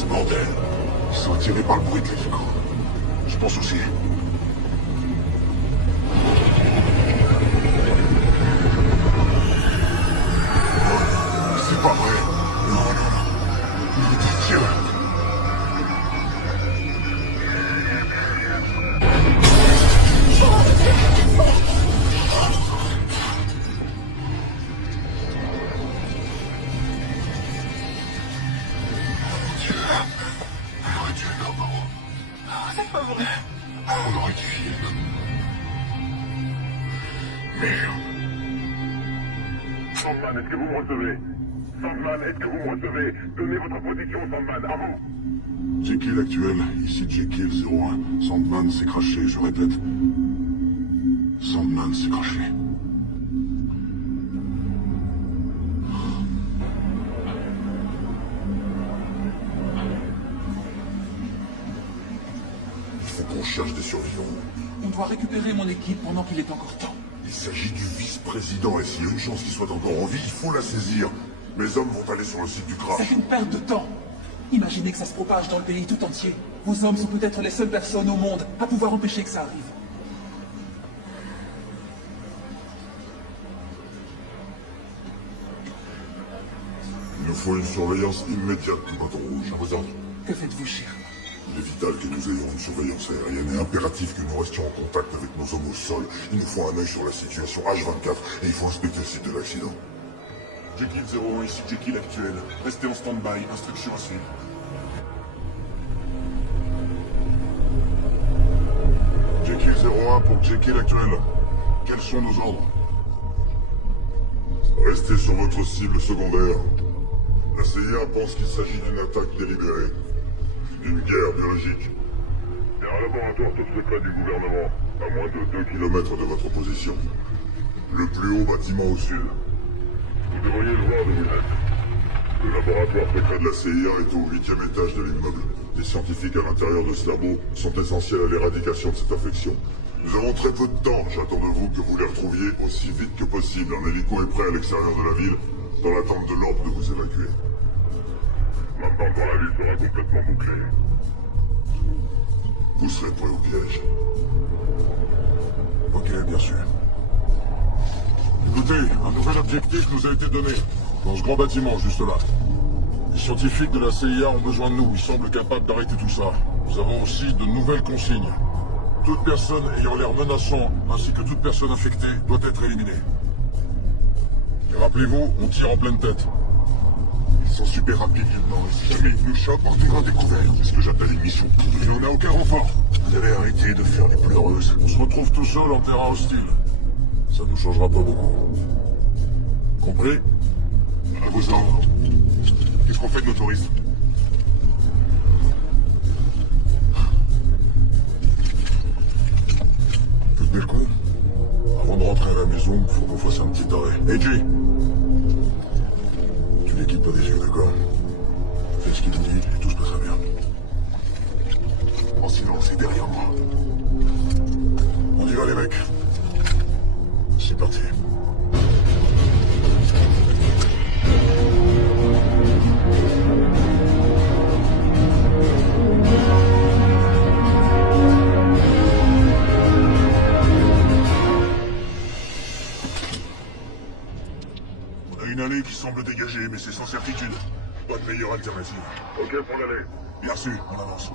ce bordel? Ils sont attirés par le bruit de l'hélico. Je pense aussi. C'est pas vrai. Non, non, non. Il est idiot. C'est pas vrai. On aurait dû vivre. Merde. Sandman, est-ce que vous me recevez? Sandman, est-ce que vous me recevez? Donnez votre position, Sandman, à vous. Jekyll actuel, ici Jekyll 01. Sandman s'est craché, je répète. Sandman s'est craché. Il faut qu'on cherche des survivants. On doit récupérer mon équipe pendant qu'il est encore temps. Il s'agit du vice-président, et s'il y a une chance qu'il soit encore en vie, il faut la saisir. Mes hommes vont aller sur le site du crash. C'est une perte de temps. Imaginez que ça se propage dans le pays tout entier. Vos hommes sont peut-être les seules personnes au monde à pouvoir empêcher que ça arrive. Il nous faut une surveillance immédiate du bâton rouge. À vos ordres. Que faites-vous, chef? Il est vital que nous ayons une surveillance aérienne et impératif que nous restions en contact avec nos hommes au sol. Il nous faut un œil sur la situation H24 et il faut inspecter le site de l'accident. Jekyll 01, ici Jekyll actuel. Restez en stand-by, instructions à suivre. Jekyll 01 pour Jekyll actuel. Quels sont nos ordres? Restez sur votre cible secondaire. La CIA pense qu'il s'agit d'une attaque délibérée. D'une guerre biologique. C'est un laboratoire top secret du gouvernement, à moins de 2 Kilomètres de votre position. Le plus haut bâtiment au sud. Vous devriez le voir d'où vous êtes. Le laboratoire secret de la CIA est au 8e étage de l'immeuble. Les scientifiques à l'intérieur de ce labo sont essentiels à l'éradication de cette infection. Nous avons très peu de temps. J'attends de vous que vous les retrouviez aussi vite que possible. Un hélico est prêt à l'extérieur de la ville, dans l'attente de l'ordre de vous évacuer. Maintenant, quand la ville sera complètement bouclée. Vous serez prêt au piège. Ok, bien sûr. Écoutez, un nouvel objectif nous a été donné. Dans ce grand bâtiment, juste là. Les scientifiques de la CIA ont besoin de nous. Ils semblent capables d'arrêter tout ça. Nous avons aussi de nouvelles consignes. Toute personne ayant l'air menaçant, ainsi que toute personne infectée, doit être éliminée. Et rappelez-vous, on tire en pleine tête. Ils sont super rapides, lieutenant, et si jamais ils nous chopent, on sera découvert. C'est ce que j'appelle une mission. Et on n'a aucun renfort. Vous avez arrêté de faire les pleureuses. On se retrouve tout seul en terrain hostile. Ça nous changera pas beaucoup. Compris? À vos ordres. Qu'est-ce qu'on fait de nos touristes? Faites bien le coup. Avant de rentrer à la maison, faut qu'on fasse un petit arrêt. Hey Jay! Tu les quittes pas des yeux, d'accord? Fais ce qu'il te dit et tout se passera bien. En silence, c'est derrière moi. On y va les mecs. C'est parti. On a une allée qui semble dégagée, mais c'est sans certitude. Pas de meilleure alternative. Ok pour l'aller. Bien sûr, on avance.